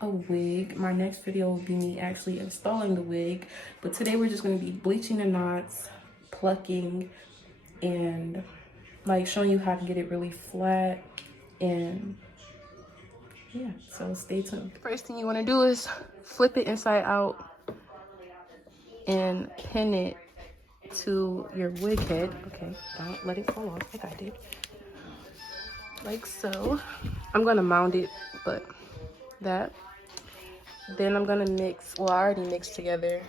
a wig. My next video will be me actually installing the wig, but today we're just going to be bleaching the knots, plucking, and like showing you how to get it really flat. And yeah, so stay tuned. First thing you want to do is flip it inside out and pin it to your wig head. Okay, don't let it fall off like I did. Like so. I'm gonna mount it, but that. Then I'm gonna mix, well, I already mixed together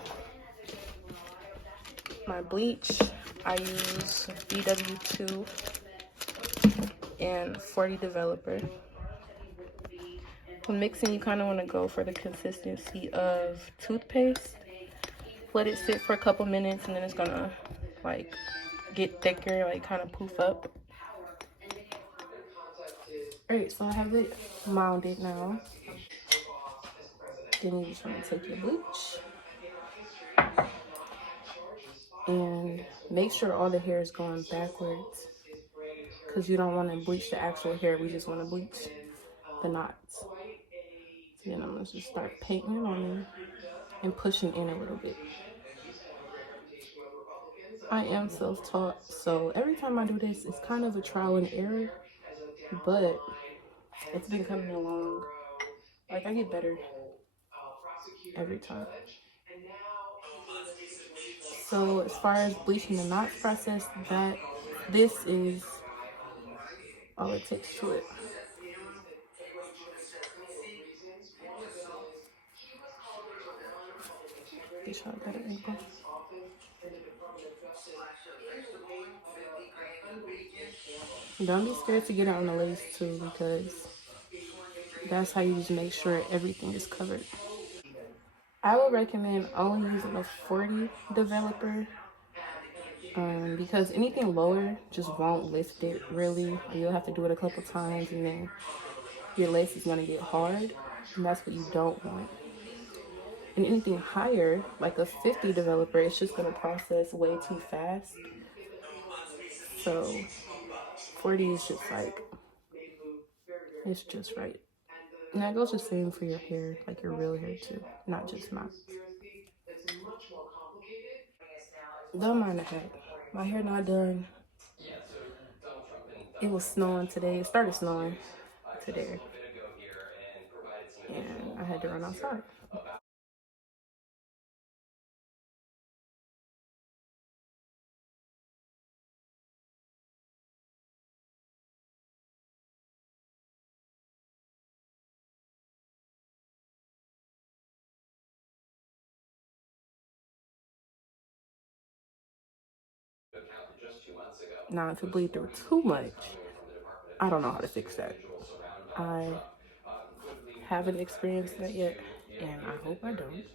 my bleach. I use BW2 and 40 developer. When mixing, you kind of want to go for the consistency of toothpaste. Let it sit for a couple minutes and then it's gonna like get thicker, like kind of poof up. Alright, so I have it mounted now. Then you just want to take your bleach and make sure all the hair is going backwards, because you don't want to bleach the actual hair. We just want to bleach the knots. So then I'm going to just start painting on it and pushing in a little bit. I am self-taught, so every time I do this, it's kind of a trial and error, but it's been coming along. Like, I get better every time. So as far as bleaching the knots process, this is all it takes to it. Get y'all a better angle. Don't be scared to get it on the lace too, because that's how you just make sure everything is covered. I would recommend only using a 40 developer, because anything lower just won't lift it really. You'll have to do it a couple times and then your lace is going to get hard, and that's what you don't want. And anything higher, like a 50 developer, it's just going to process way too fast. So 40 is just like, it's just right. And that goes the same for your hair, like your real hair too, not just mine. Don't mind the hat. My hair not done. It was snowing today. It started snowing today. And I had to run outside. Now, if it bleed through too much, I don't know how to fix that. I haven't experienced that yet, and I hope I don't.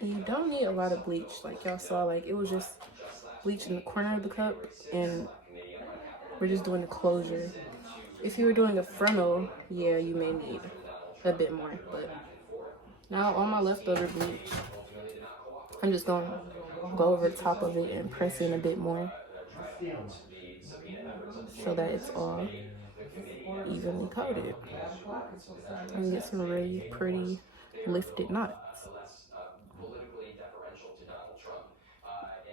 You don't need a lot of bleach. Like y'all saw, like it was just bleach in the corner of the cup, and we're just doing the closure. If you were doing a frontal, yeah, you may need a bit more, but now all my leftover bleach, I'm just going to go over the top of it and press in a bit more so that it's all evenly coated and get some really pretty lifted knots.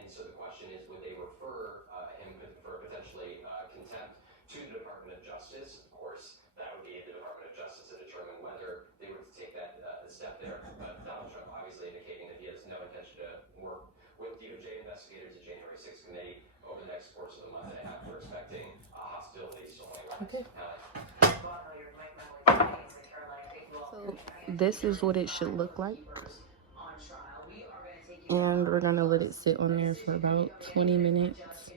So the question is, would they refer him for potentially contempt to the Department of Justice? Of course, that would be the Department of Justice to determine whether they were to take that step there. But Donald Trump obviously indicating that he has no intention to work with DOJ investigators, the January 6th committee, over the next course of the month and a half. We're expecting hostilities to only rise. Okay. So this is what it should look like. And we're gonna let it sit on there for about 20 minutes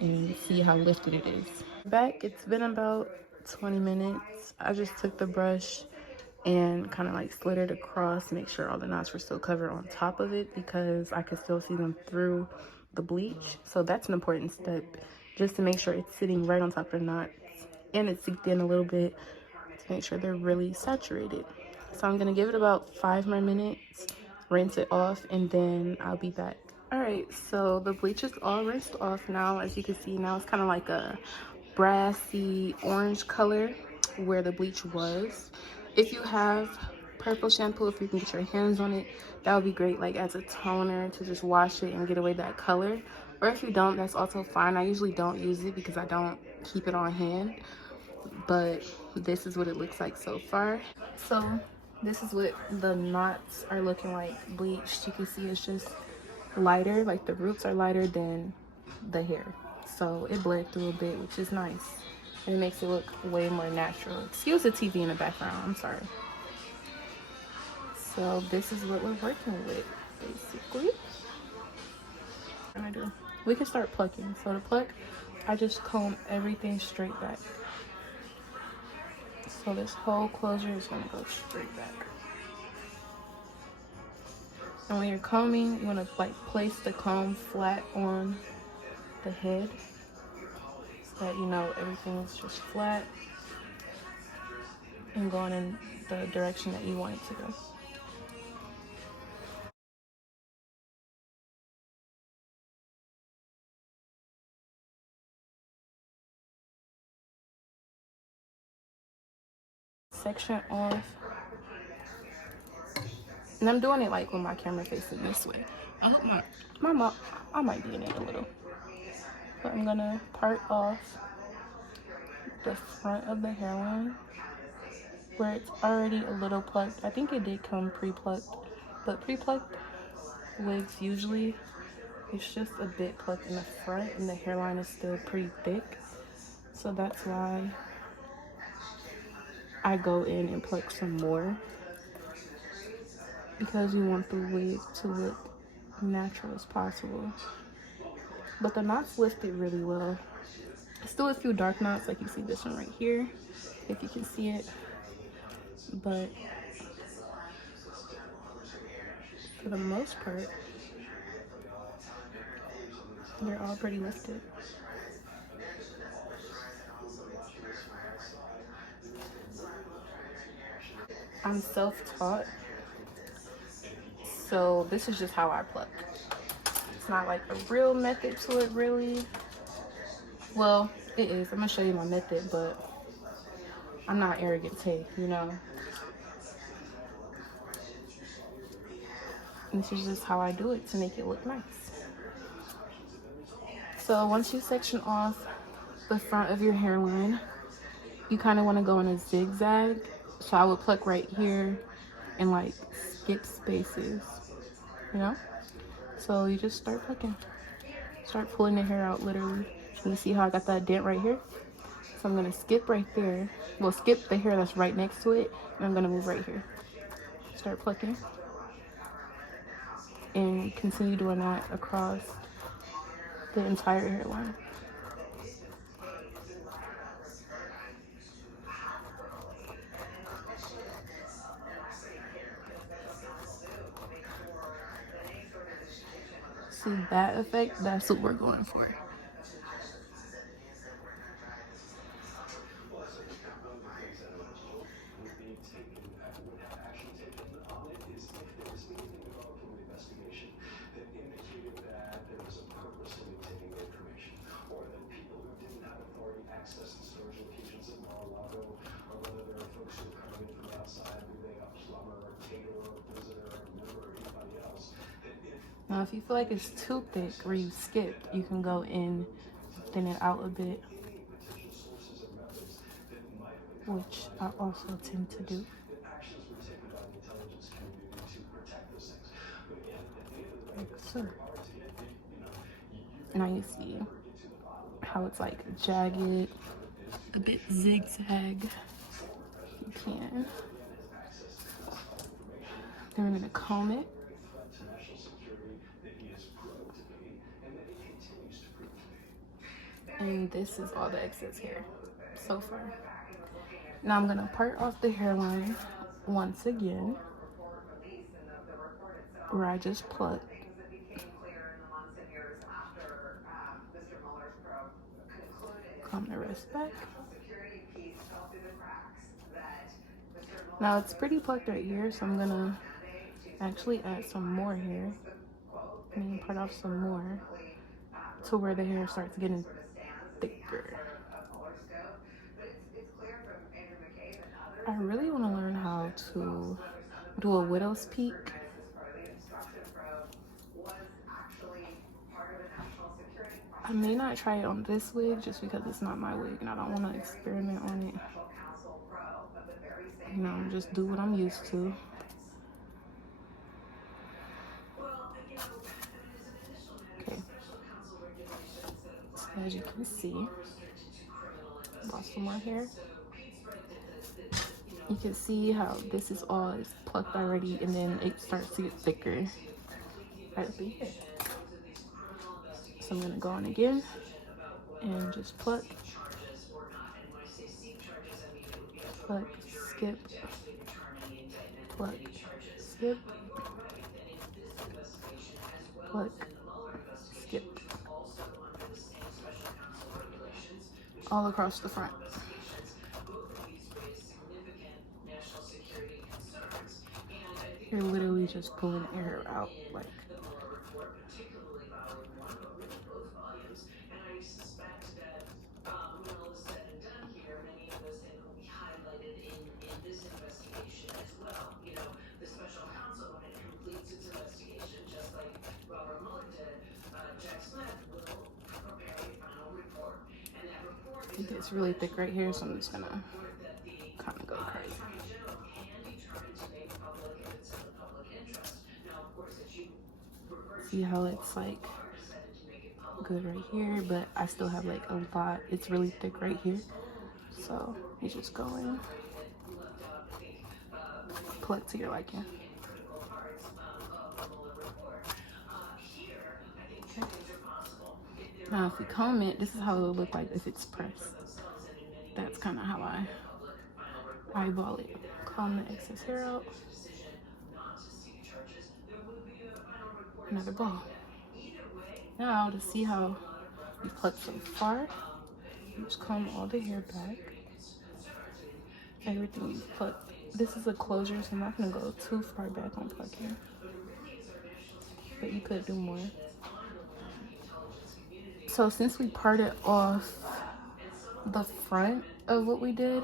and see how lifted it is. Back, it's been about 20 minutes. I just took the brush and kind of like slid it across, make sure all the knots were still covered on top of it, because I could still see them through the bleach. So that's an important step, just to make sure it's sitting right on top of the knots and it's seeped in a little bit to make sure they're really saturated. So I'm gonna give it about 5 more minutes, rinse it off, and then I'll be back. All right, so the bleach is all rinsed off now. As you can see, now it's kind of like a brassy orange color where the bleach was. If you have purple shampoo, if you can get your hands on it, that would be great, like as a toner to just wash it and get away that color. Or if you don't, that's also fine. I usually don't use it because I don't keep it on hand, but this is what it looks like so far. So this is what the knots are looking like bleached. You can see it's just lighter, like the roots are lighter than the hair, so it bled through a bit, which is nice, and it makes it look way more natural. Excuse the TV in the background, I'm sorry. So this is what we're working with basically. And I do, we can start plucking. So to pluck, I just comb everything straight back. So this whole closure is going to go straight back. And when you're combing, you want to like place the comb flat on the head so that you know everything is just flat and going in the direction that you want it to go. Section off, and I'm doing it like with my camera facing this way. I hope my mom, I might be in it a little, but I'm gonna part off the front of the hairline where it's already a little plucked. I think it did come pre-plucked, but pre-plucked wigs usually it's just a bit plucked in the front and the hairline is still pretty thick, so that's why I go in and pluck some more, because you want the wig to look natural as possible. But the knots lifted really well. Still a few dark knots, like you see this one right here, if you can see it, but for the most part they're all pretty lifted. I'm self-taught, so this is just how I pluck. It's not like a real method to it, really. Well, it is. I'm gonna show you my method, but I'm not arrogant Tay, you know. This is just how I do it to make it look nice. So once you section off the front of your hairline, you kind of want to go in a zigzag. So I would pluck right here and like skip spaces, you know. So you just start plucking, start pulling the hair out literally. You see how I got that dent right here? So I'm gonna skip right there. Well, skip the hair that's right next to it, and I'm gonna move right here. Start plucking and continue doing that across the entire hairline. See that effect? That's what we're going for. Now, if you feel like it's too thick or you skipped, you can go in, thin it out a bit, which I also tend to do. Like so. Now you see how it's like jagged, a bit zigzag. You can. Then we're gonna comb it. And this is all the excess hair so far. Now I'm gonna part off the hairline once again, where I just plucked. Comb the rest back. Now it's pretty plucked right here, so I'm gonna actually add some more here. And then part off some more to where the hair starts getting thicker. I really want to learn how to do a widow's peak. I may not try it on this wig just because it's not my wig and I don't want to experiment on it. You know, just do what I'm used to. Okay. So as you can see, lost some more hair. You can see how this is all is plucked already, and then it starts to get thicker right up in here. So I'm gonna go in again and just pluck, pluck, skip, pluck, skip, pluck, skip, all across the front. You're literally just pulling air out like. It gets really thick right here, so I'm just gonna kind of go crazy. See how it's like good right here, but I still have like a lot. It's really thick right here, so you just go in, pluck to your liking. Okay. Now if you comb it, this is how it would look like if it's pressed. That's kind of how I eyeball it. Comb the excess hair out. Another ball. Now to see how you pluck so far, you just comb all the hair back. Everything you pluck. This is a closure, so I'm not gonna go too far back on plucking, but you could do more. So since we parted off the front of what we did,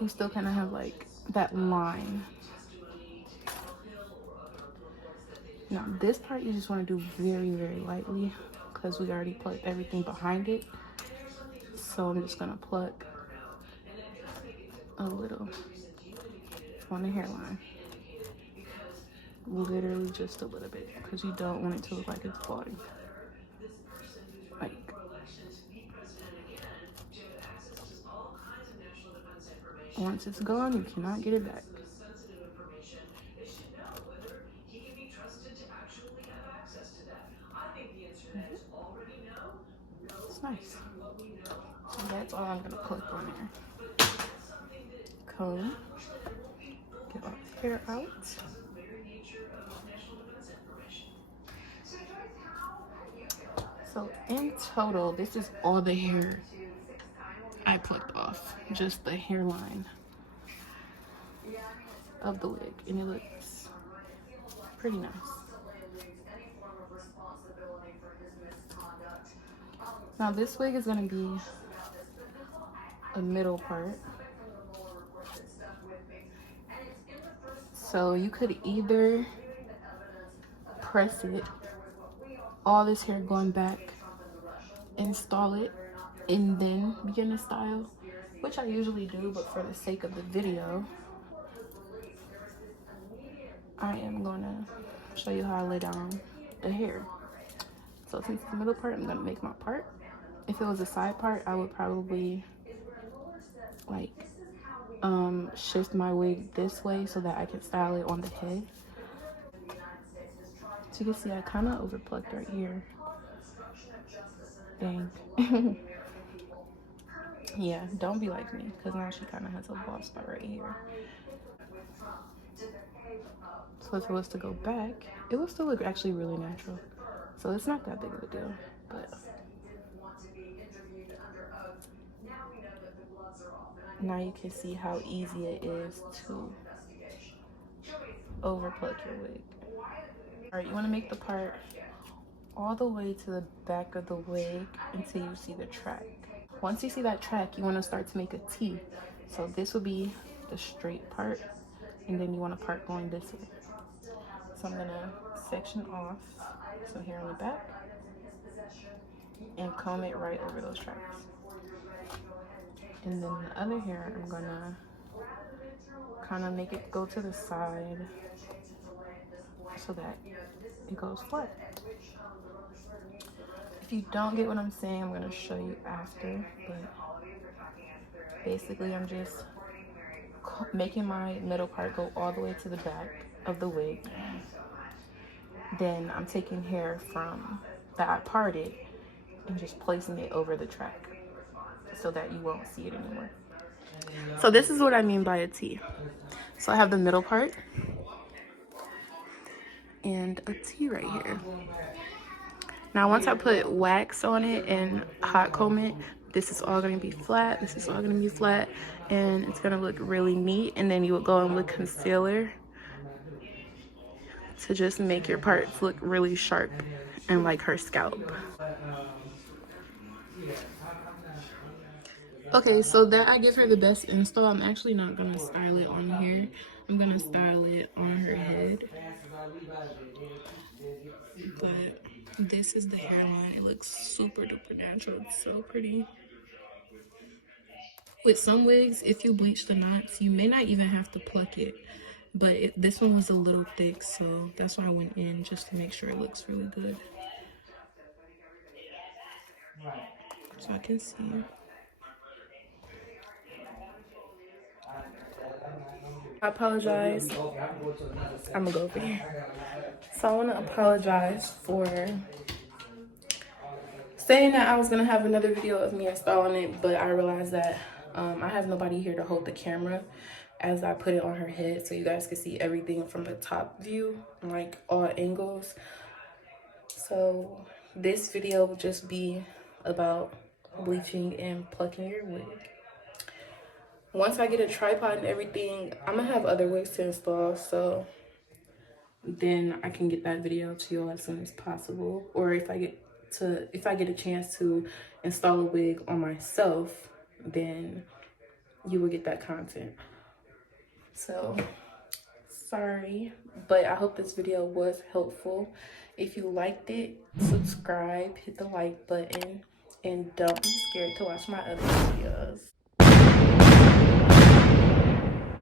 you still kind of have like that line. Now this part you just want to do very, very lightly because we already plucked everything behind it. So I'm just gonna pluck a little on the hairline. Literally just a little bit because you don't want it to look like it's balding. Like, once it's gone, you cannot get it back. It's nice. So that's all I'm gonna pluck on there. Comb, get all the hair out. So in total, this is all the hair I plucked off, just the hairline of the wig, and it looks pretty nice. Now this wig is gonna be a middle part. So you could either press it, all this hair going back, install it, and then begin to style, which I usually do, but for the sake of the video, I am gonna show you how I lay down the hair. So since it's the middle part, I'm gonna make my part. If it was a side part, I would probably like shift my wig this way so that I can style it on the head. So you can see I kind of over plucked right here. Dang. Yeah, don't be like me, because now she kind of has a bald spot right here. So if it was to go back, it would still look actually really natural. So it's not that big of a deal, but now you can see how easy it is to over pluck your wig. All right, you want to make the part all the way to the back of the wig until you see the track. Once you see that track, you want to start to make a T. So this will be the straight part, and then you want a part going this way. So I'm gonna section off some hair on the back and comb it right over those tracks. And then the other hair, I'm gonna kind of make it go to the side so that it goes flat. If you don't get what I'm saying, I'm gonna show you after, but basically I'm just making my middle part go all the way to the back of the wig. Then I'm taking hair from that I parted and just placing it over the track so that you won't see it anymore. So this is what I mean by a T. So I have the middle part and a T right here. Now once I put wax on it and hot comb it, this is all gonna be flat, this is all gonna be flat, and it's gonna look really neat. And then you would go in with concealer to just make your parts look really sharp and like her scalp. Okay, so that I give her the best install. I'm actually not gonna style it on here. I'm gonna style it on her head. But this is the hairline. It looks super duper natural. It's so pretty. With some wigs, if you bleach the knots, you may not even have to pluck it. But this one was a little thick, so that's why I went in, just to make sure it looks really good. So I can see. I apologize. I'm gonna go over here. So I want to apologize for saying that I was gonna have another video of me installing it, but I realized that I have nobody here to hold the camera as I put it on her head, so you guys can see everything from the top view, like all angles. So this video will just be about bleaching and plucking your wig. Once I get a tripod and everything, I'm gonna have other wigs to install, so then I can get that video to you all as soon as possible. Or if I get a chance to install a wig on myself, then you will get that content. So sorry, but I hope this video was helpful. If you liked it, subscribe, hit the like button, and don't be scared to watch my other videos.